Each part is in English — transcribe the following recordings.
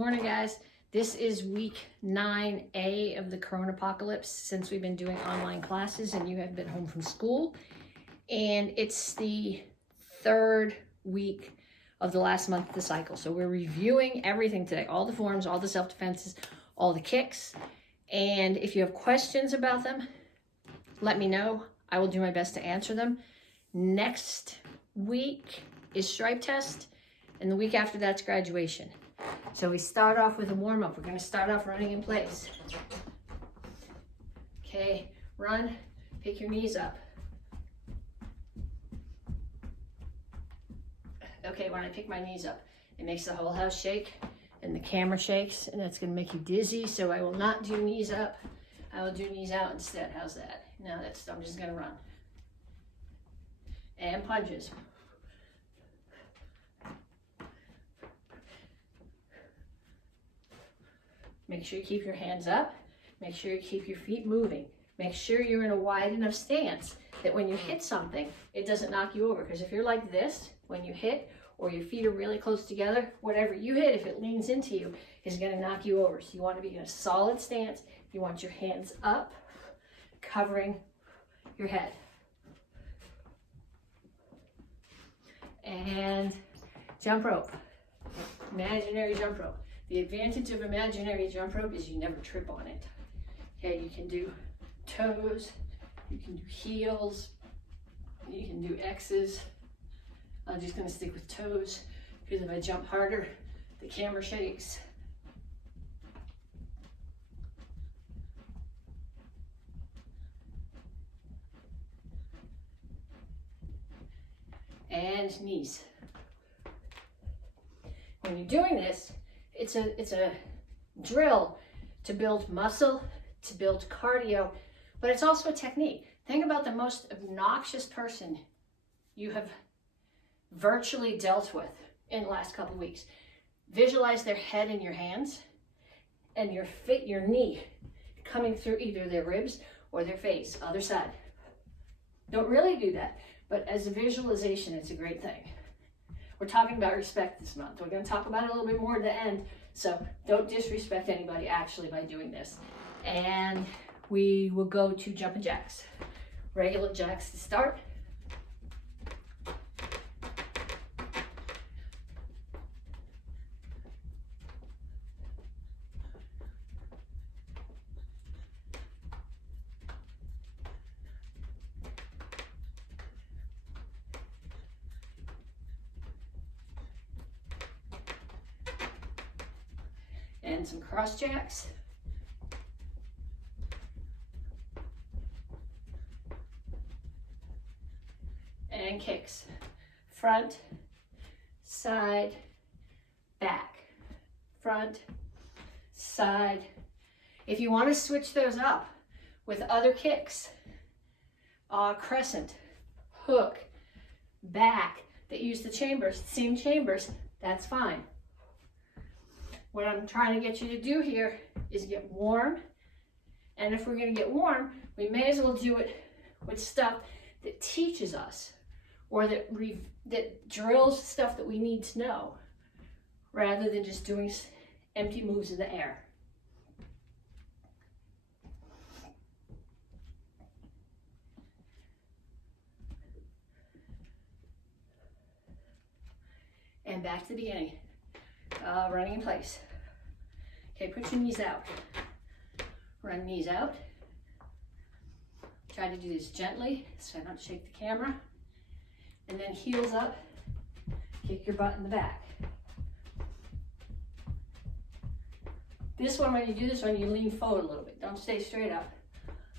Morning, guys. This is week 9A of the Corona apocalypse since we've been doing online classes and you have been home from school. And it's the third week of the last month of the cycle. So we're reviewing everything today, all the forms, all the self-defenses, all the kicks. And if you have questions about them, let me know. I will do my best to answer them. Next week is stripe test, and the week after that's graduation. So we start off with a warm-up. We're going to start off running in place. Okay, run, pick your knees up. Okay, when I pick my knees up, it makes the whole house shake and the camera shakes, and that's going to make you dizzy, so I will not do knees up. I will do knees out instead. How's that? Now I'm just going to run. And punches. Make sure you keep your hands up. Make sure you keep your feet moving. Make sure you're in a wide enough stance that when you hit something, it doesn't knock you over. Because if you're like this, when you hit, or your feet are really close together, whatever you hit, if it leans into you, is going to knock you over. So you want to be in a solid stance. You want your hands up, covering your head. And jump rope. Imaginary jump rope. The advantage of imaginary jump rope is you never trip on it. Okay, you can do toes, you can do heels, you can do X's. I'm just gonna stick with toes because if I jump harder, the camera shakes. And knees. When you're doing this, it's a drill to build muscle, to build cardio, but it's also a technique. Think about the most obnoxious person you have virtually dealt with in the last couple of weeks. Visualize their head in your hands and your knee coming through either their ribs or their face, other side. Don't really do that, but as a visualization, it's a great thing. We're talking about respect this month. We're going to talk about it a little bit more at the end, so don't disrespect anybody actually by doing this. And we will go to jumping jacks. Regular jacks to start. And some cross jacks. And kicks. Front, side, back. Front, side. If you want to switch those up with other kicks, crescent, hook, back, that use the chambers, same chambers, that's fine. What I'm trying to get you to do here is get warm. And if we're going to get warm, we may as well do it with stuff that teaches us or that drills stuff that we need to know rather than just doing empty moves in the air. And back to the beginning. Running in place. Okay, put your knees out. Run knees out. Try to do this gently so I don't shake the camera. And then heels up. Kick your butt in the back. This one, when you do this one, you lean forward a little bit. Don't stay straight up.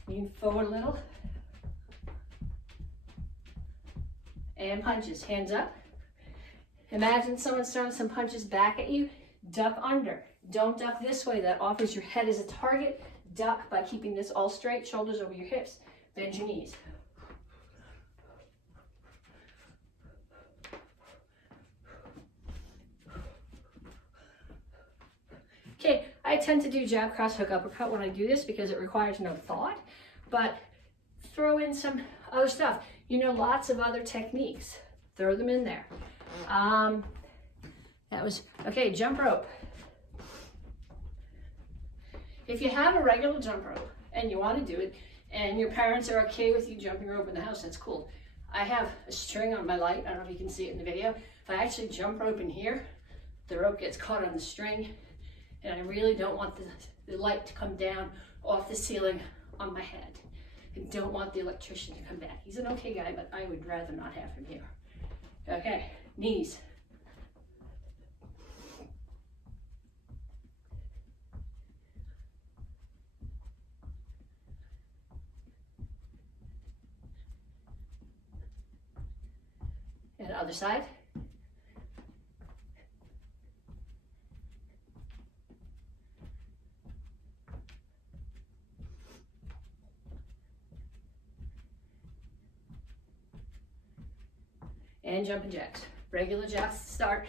Lean forward a little. And punches. Hands up. Imagine someone's throwing some punches back at you. Duck under. Don't duck this way. That offers your head as a target. Duck by keeping this all straight, shoulders over your hips. Bend your knees. Okay, I tend to do jab, cross, hook, uppercut when I do this because it requires no thought, but throw in some other stuff. You know, lots of other techniques. Throw them in there. That was, okay, jump rope. If you have a regular jump rope and you want to do it, and your parents are okay with you jumping rope in the house, that's cool. I have a string on my light. I don't know if you can see it in the video. If I actually jump rope in here, the rope gets caught on the string, and I really don't want the light to come down off the ceiling on my head. I don't want the electrician to come back. He's an okay guy, but I would rather not have him here. Okay, knees. And other side. And jumping jacks. Regular jacks to start.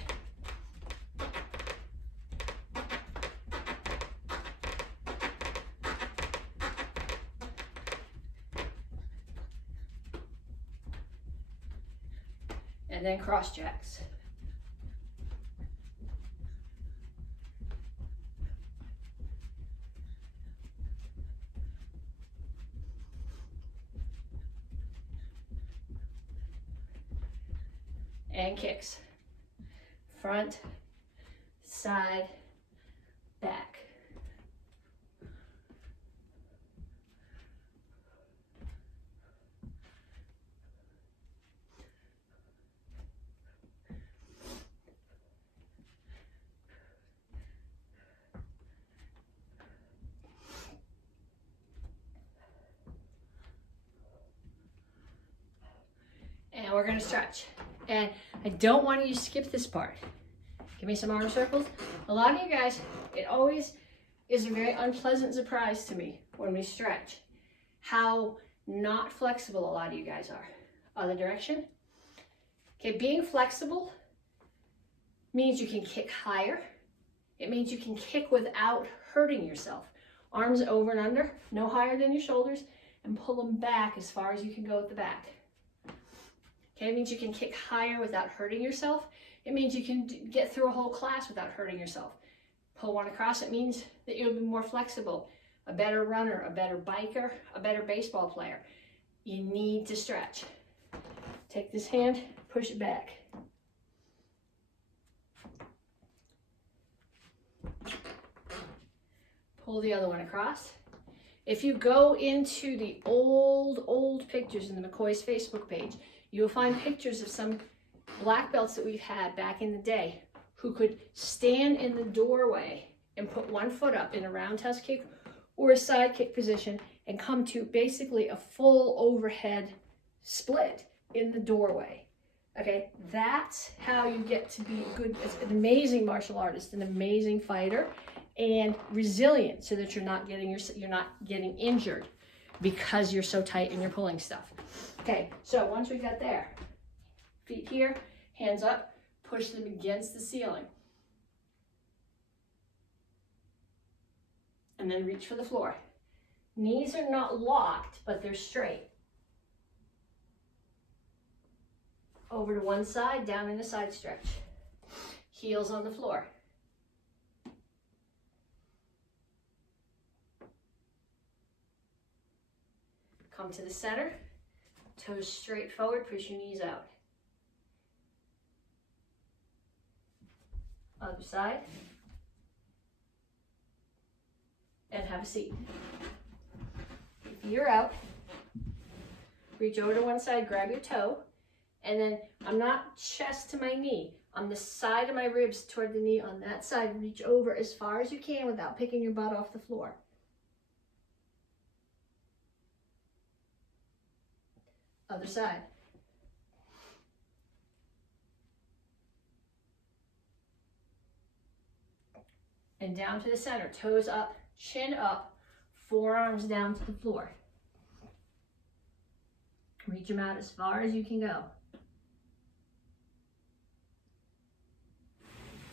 And then cross jacks. And kicks. Front, side, back. And we're going to stretch. And I don't want you to skip this part. Give me some arm circles. A lot of you guys, it always is a very unpleasant surprise to me when we stretch how not flexible a lot of you guys are. Other direction. Okay, being flexible means you can kick higher. It means you can kick without hurting yourself. Arms over and under, no higher than your shoulders, and pull them back as far as you can go at the back. Okay, it means you can kick higher without hurting yourself. It means you can get through a whole class without hurting yourself. Pull one across, it means that you'll be more flexible, a better runner, a better biker, a better baseball player. You need to stretch. Take this hand, push it back. Pull the other one across. If you go into the old pictures in the McCoy's Facebook page, you'll find pictures of some black belts that we've had back in the day who could stand in the doorway and put one foot up in a roundhouse kick or a side kick position and come to basically a full overhead split in the doorway. Okay, that's how you get to be good, an amazing martial artist, an amazing fighter, and resilient, so that you're not getting injured because you're so tight and you're pulling stuff. Okay, so once we got there, feet here, hands up, push them against the ceiling. And then reach for the floor. Knees are not locked, but they're straight. Over to one side, down in a side stretch. Heels on the floor. Come to the center, toes straight forward, push your knees out. Other side. And have a seat. If you're out, reach over to one side, grab your toe, and then I'm not chest to my knee. On the side of my ribs toward the knee on that side, reach over as far as you can without picking your butt off the floor. Other side. And down to the center, toes up, chin up, forearms down to the floor. Reach them out as far as you can go.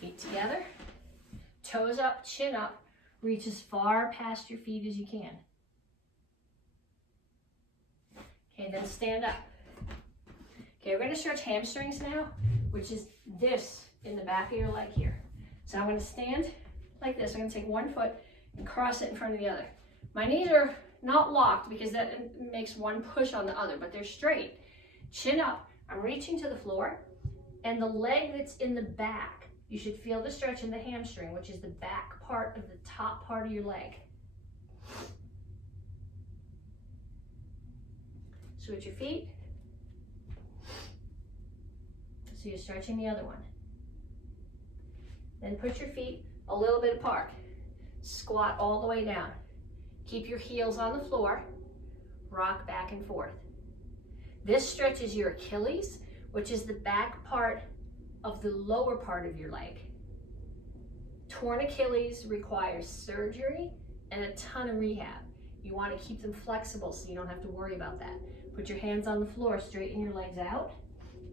Feet together, toes up, chin up, reach as far past your feet as you can. Okay, then stand up. Okay, we're going to stretch hamstrings now, which is this in the back of your leg here. So I'm going to stand like this. I'm going to take one foot and cross it in front of the other. My knees are not locked because that makes one push on the other, but they're straight. Chin up. I'm reaching to the floor, and the leg that's in the back, you should feel the stretch in the hamstring, which is the back part of the top part of your leg. Switch your feet. So you're stretching the other one. Then put your feet a little bit apart. Squat all the way down. Keep your heels on the floor. Rock back and forth. This stretches your Achilles, which is the back part of the lower part of your leg. Torn Achilles requires surgery and a ton of rehab. You want to keep them flexible so you don't have to worry about that. Put your hands on the floor, straighten your legs out,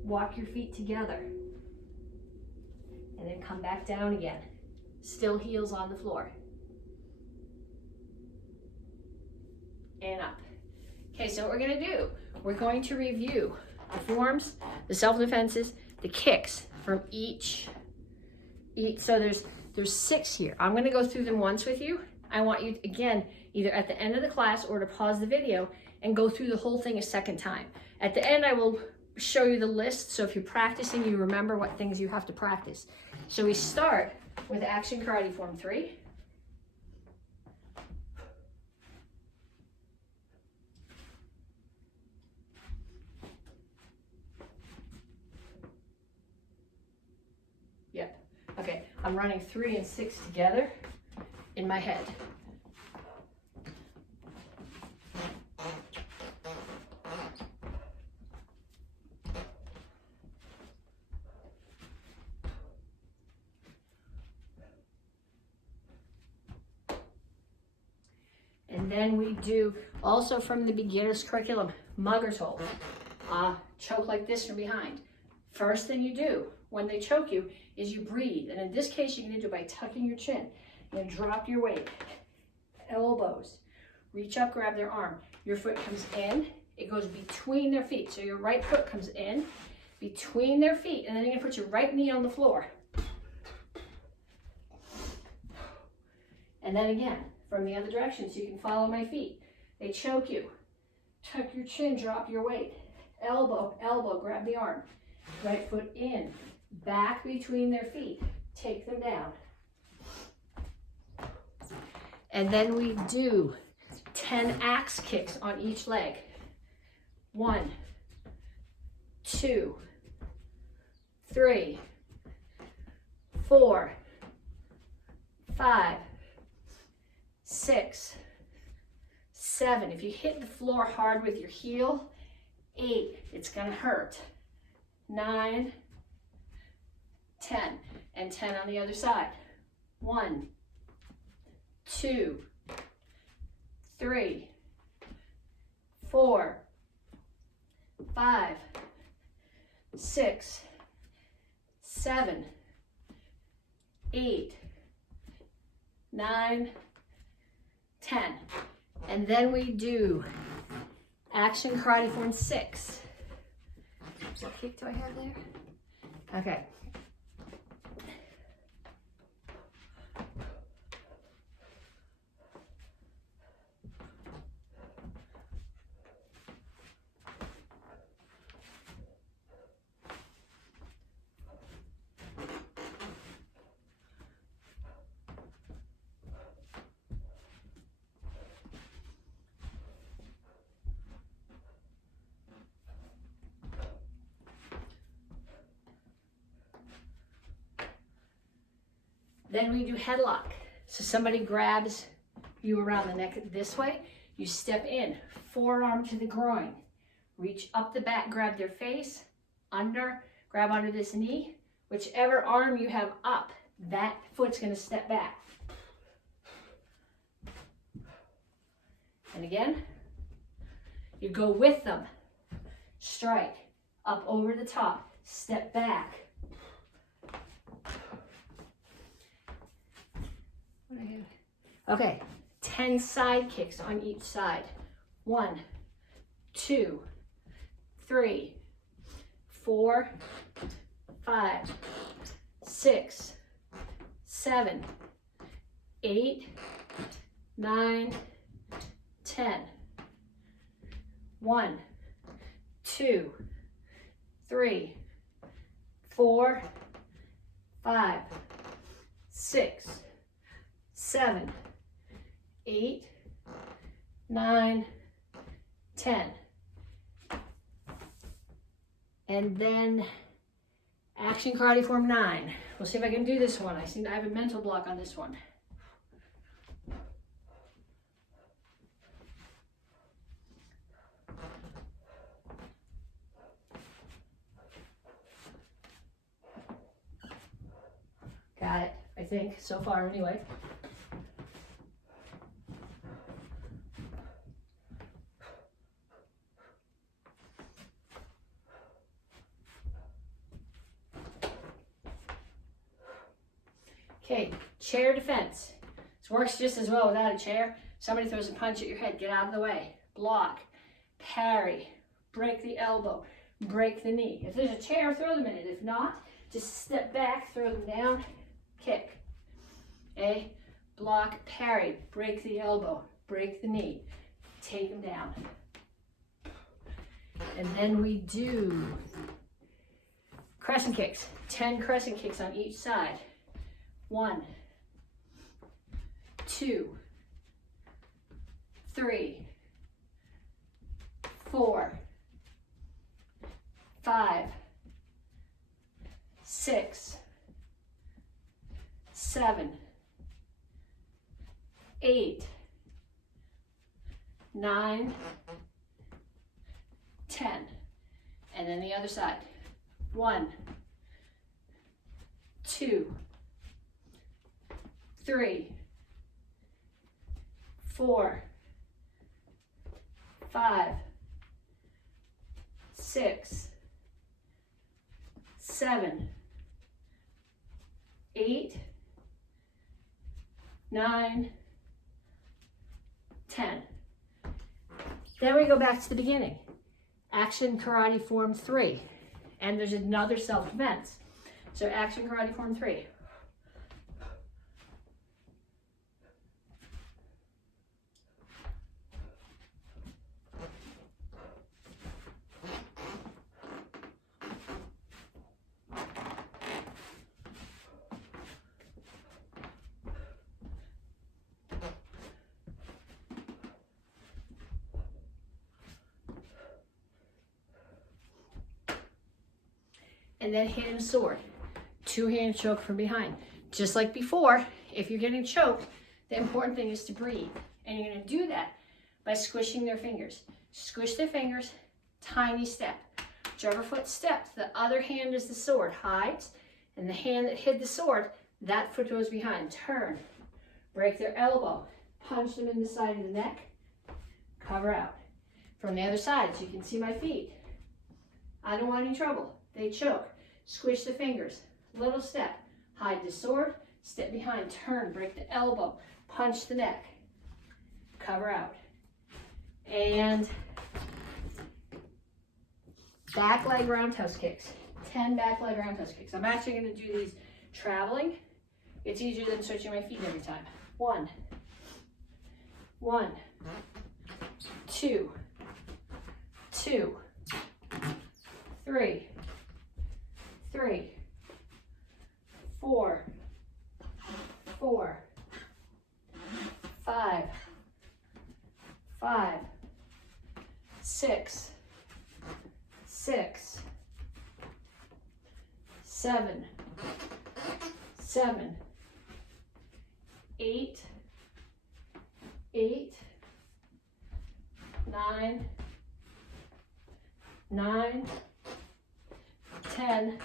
walk your feet together, and then come back down again. Still heels on the floor. And up. Okay, so what we're gonna do, we're going to review the forms, the self-defenses, the kicks from each. So there's 6 here. I'm gonna go through them once with you. I want you, again, either at the end of the class or to pause the video and go through the whole thing a second time. At the end, I will show you the list, so if you're practicing, you remember what things you have to practice. So we start with Action Karate Form 3. Yep. Okay, I'm running 3 and 6 together in my head. And then we do, also from the beginner's curriculum, mugger's hold. Choke like this from behind. First thing you do when they choke you is you breathe. And in this case, you're gonna do it by tucking your chin. You're gonna drop your weight, elbows, reach up, grab their arm. Your foot comes in, it goes between their feet. So your right foot comes in, between their feet, and then you're gonna put your right knee on the floor. And then again, from the other direction, so you can follow my feet. They choke you. Tuck your chin, drop your weight. Elbow, elbow, grab the arm. Right foot in, back between their feet. Take them down. And then we do 10 axe kicks on each leg. 1, 2, 3, 4, 5, 6, 7. If you hit the floor hard with your heel, 8, it's gonna hurt. 9, 10, and 10 on the other side. 1, 2, 3, 4, 5, 6, 7, 8, 9, 10. And then we do Action Karate Form 6. What kick do I have there? Okay. Then we do headlock. So somebody grabs you around the neck this way. You step in, forearm to the groin. Reach up the back, grab their face, under, grab under this knee. Whichever arm you have up, that foot's gonna step back. And again, you go with them. Strike, up over the top, step back. Okay, 10 side kicks on each side. 1, 2, 3, 4, 5, 6, 7, 8, 9, 10. 1, 2, 3, 4, 5, 6, 7, 8, 9, 10. And then action karate form 9. We'll see if I can do this one. I have a mental block on this one. Got it, I think, so far anyway. Okay, chair defense. This works just as well without a chair. Somebody throws a punch at your head, get out of the way. Block, parry, break the elbow, break the knee. If there's a chair, throw them in it. If not, just step back, throw them down, kick. Okay, block, parry, break the elbow, break the knee, take them down. And then we do crescent kicks. 10 crescent kicks on each side. 1, 2, 3, 4, 5, 6, 7, 8, 9, 10. And then the other side. 1, 2, 3, 4, 5, 6, 7, 8, 9, 10. Then we go back to the beginning. Action karate form 3. And there's another self-defense. So action karate form 3. And then hand sword. 2-hand choke from behind. Just like before, if you're getting choked, the important thing is to breathe. And you're going to do that by squishing their fingers. Squish their fingers, tiny step. Whichever foot steps, the other hand is the sword, hides, and the hand that hid the sword, that foot goes behind. Turn, break their elbow, punch them in the side of the neck, cover out. From the other side, so you can see my feet. I don't want any trouble. They choke. Squish the fingers. Little step. Hide the sword. Step behind. Turn. Break the elbow. Punch the neck. Cover out. And back leg roundhouse kicks. 10 back leg roundhouse kicks. I'm actually going to do these traveling. It's easier than switching my feet every time. 1, 2, 2, 3, 3, 4, 4, 5, 5, 6, 6, 7, 7, 8, 8, 9, 9, 10,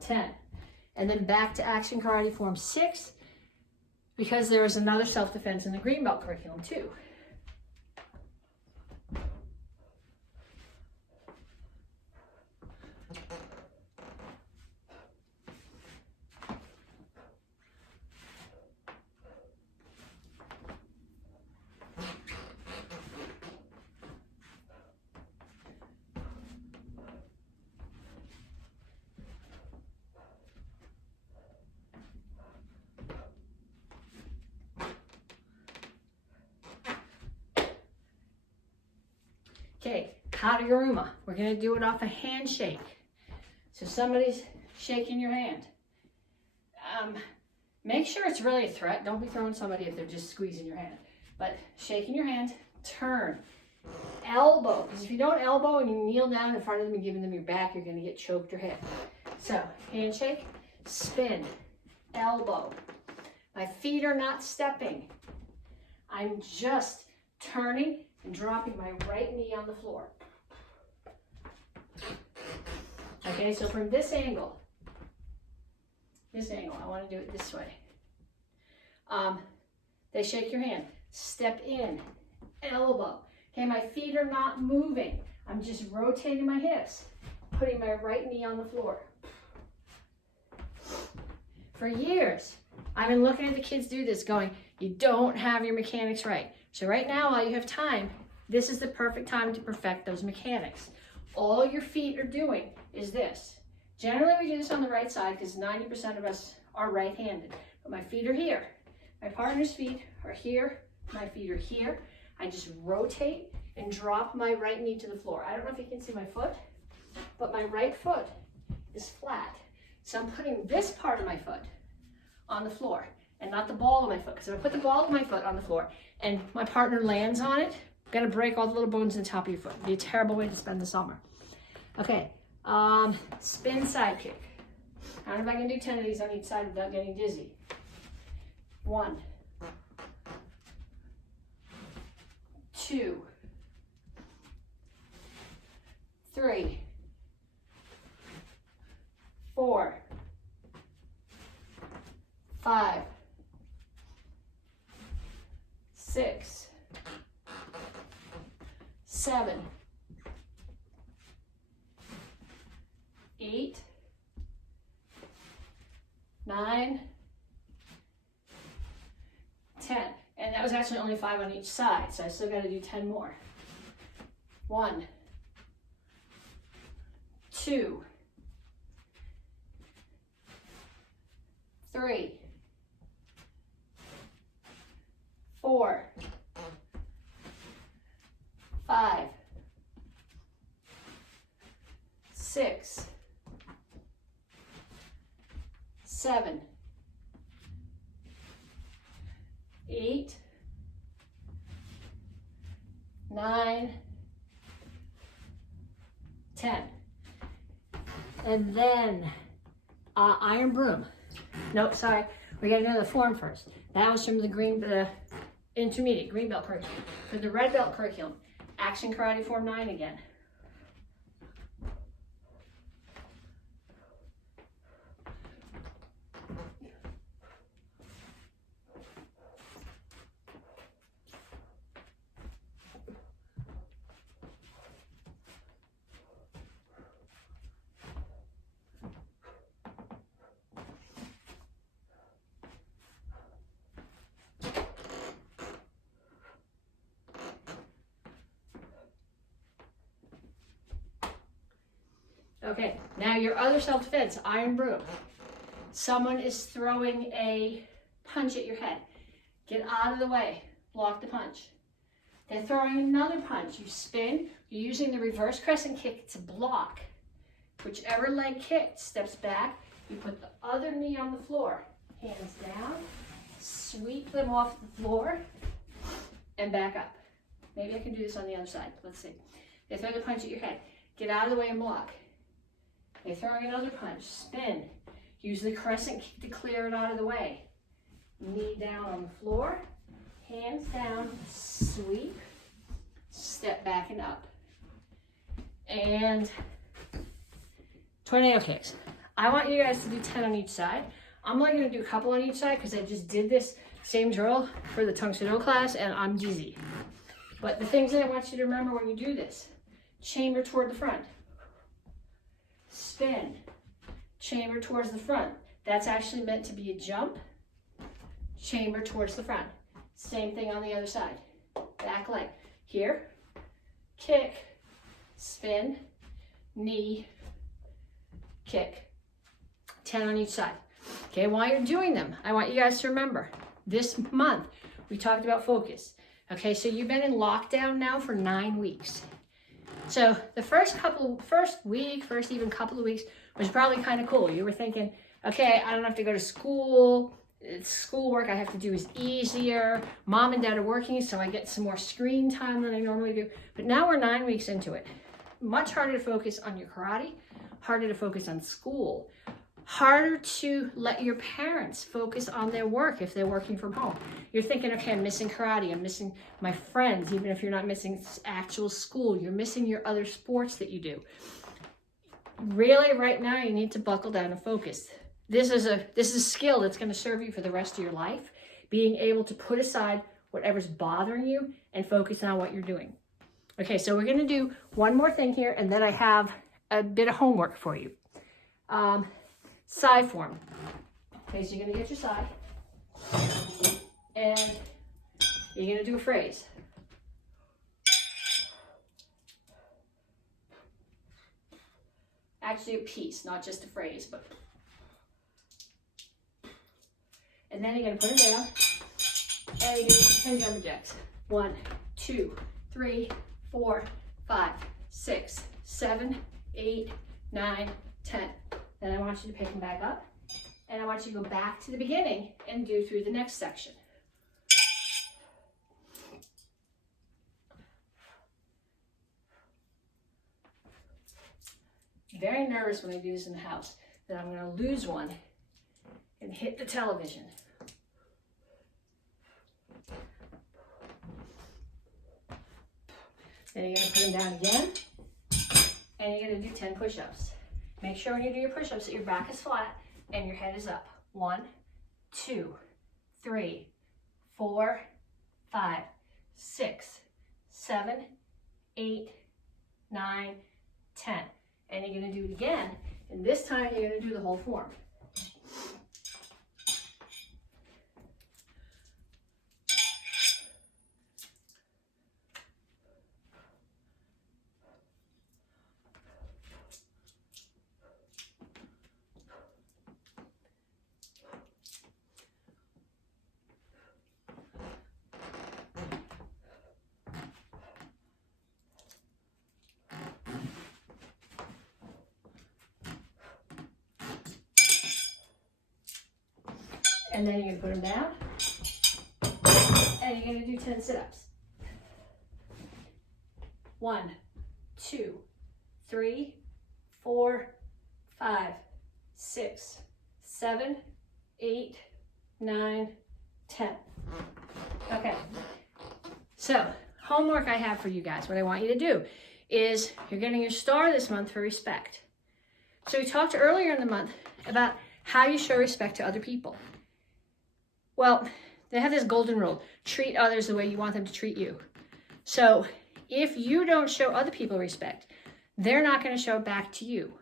10. And then back to action karate form 6, because there is another self-defense in the green belt curriculum too. Okay, Kataruma. We're gonna do it off a handshake. So somebody's shaking your hand. Make sure it's really a threat. Don't be throwing somebody if they're just squeezing your hand. But shaking your hand, turn. Elbow, because if you don't elbow and you kneel down in front of them and giving them your back, you're gonna get choked or hit. So, handshake, spin, elbow. My feet are not stepping. I'm just turning and dropping my right knee on the floor. Okay, so from this angle, I want to do it this way. They shake your hand, step in, elbow. Okay, my feet are not moving. I'm just rotating my hips, putting my right knee on the floor. For years, I've been looking at the kids do this going, you don't have your mechanics right. So right now, while you have time, this is the perfect time to perfect those mechanics. All your feet are doing is this. Generally, we do this on the right side because 90% of us are right-handed. But my feet are here. My partner's feet are here. My feet are here. I just rotate and drop my right knee to the floor. I don't know if you can see my foot, but my right foot is flat. So I'm putting this part of my foot on the floor and not the ball of my foot. Because if I put the ball of my foot on the floor and my partner lands on it, I'm gonna break all the little bones in the top of your foot. It'd be a terrible way to spend the summer. Okay, spin side kick. I don't know if I can do 10 of these on each side without getting dizzy. 1, 2, 3, 4, 5, 6, 7, 8, 9, 10. And that was actually only 5 on each side, so I still got to do 10 more. 1, 2, 3, 4, 5, 6, 7, 8, 9, 10. And then iron broom. Nope, sorry. We got to do the form first. That was from the intermediate green belt curriculum. For the red belt curriculum, action karate form 9 again. Okay, now your other self-defense, iron broom. Someone is throwing a punch at your head. Get out of the way, block the punch. They're throwing another punch. You spin, you're using the reverse crescent kick to block. Whichever leg kicked steps back, you put the other knee on the floor. Hands down, sweep them off the floor, and back up. Maybe I can do this on the other side. Let's see. They throw the punch at your head. Get out of the way and block. They're throwing another punch, spin. Use the crescent kick to clear it out of the way. Knee down on the floor, hands down, sweep, step back and up. And tornado kicks. I want you guys to do 10 on each side. I'm only gonna do a couple on each side because I just did this same drill for the Tung Soo class and I'm dizzy. But the things that I want you to remember when you do this, chamber toward the front. Spin, chamber towards the front. That's actually meant to be a jump, chamber towards the front. Same thing on the other side. Back leg. Here, kick, spin, knee, kick. 10 on each side. Okay, while you're doing them, I want you guys to remember, this month, we talked about focus. Okay, so you've been in lockdown now for 9 weeks. So the first even couple of weeks was probably kind of cool. You were thinking, okay, I don't have to go to school. Schoolwork I have to do is easier. Mom and dad are working, so I get some more screen time than I normally do. But now we're 9 weeks into it. Much harder to focus on your karate, harder to focus on school, harder to let your parents focus on their work if they're working from home. You're thinking, okay, I'm missing karate, I'm missing my friends, even if you're not missing actual school, you're missing your other sports that you do. Really, right now, you need to buckle down and focus. This is a skill that's going to serve you for the rest of your life, being able to put aside whatever's bothering you and focus on what you're doing. Okay, so we're going to do one more thing here, and then I have a bit of homework for you. Side form. Okay, so you're going to get your side, and you're going to do a phrase. Actually a piece, not just a phrase, but... And then you're going to put it down, and you're going to do 10 jumping jacks. 1, 2, 3, 4, 5, 6, 7, 8, 9, 10. Then I want you to pick them back up, and I want you to go back to the beginning and do through the next section. Very nervous when I do this in the house that I'm going to lose one and hit the television. Then you're going to put them down again, and you're going to do 10 push-ups. Make sure when you do your push-ups that your back is flat and your head is up. 1, 2, 3, 4, 5, 6, 7, 8, 9, 10. And you're going to do it again, and this time you're going to do the whole form. And then you're going to put them down, and you're going to do 10 sit-ups. 1, 2, 3, 4, 5, 6, 7, 8, 9, 10. Okay, so homework I have for you guys. What I want you to do is you're getting your star this month for respect. So we talked earlier in the month about how you show respect to other people. Well, they have this golden rule: treat others the way you want them to treat you. So if you don't show other people respect, they're not going to show it back to you.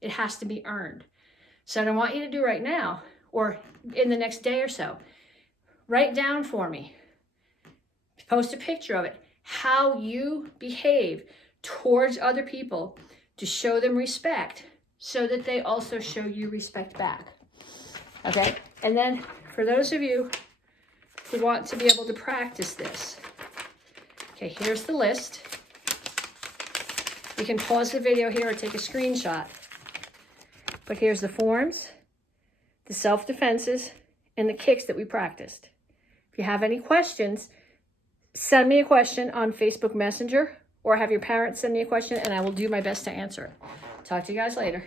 It has to be earned. So what I want you to do right now, or in the next day or so, write down for me, post a picture of it, how you behave towards other people to show them respect so that they also show you respect back. Okay? And then for those of you who want to be able to practice this, okay, here's the list. You can pause the video here or take a screenshot. But here's the forms, the self-defenses, and the kicks that we practiced. If you have any questions, send me a question on Facebook Messenger, or have your parents send me a question, and I will do my best to answer it. Talk to you guys later.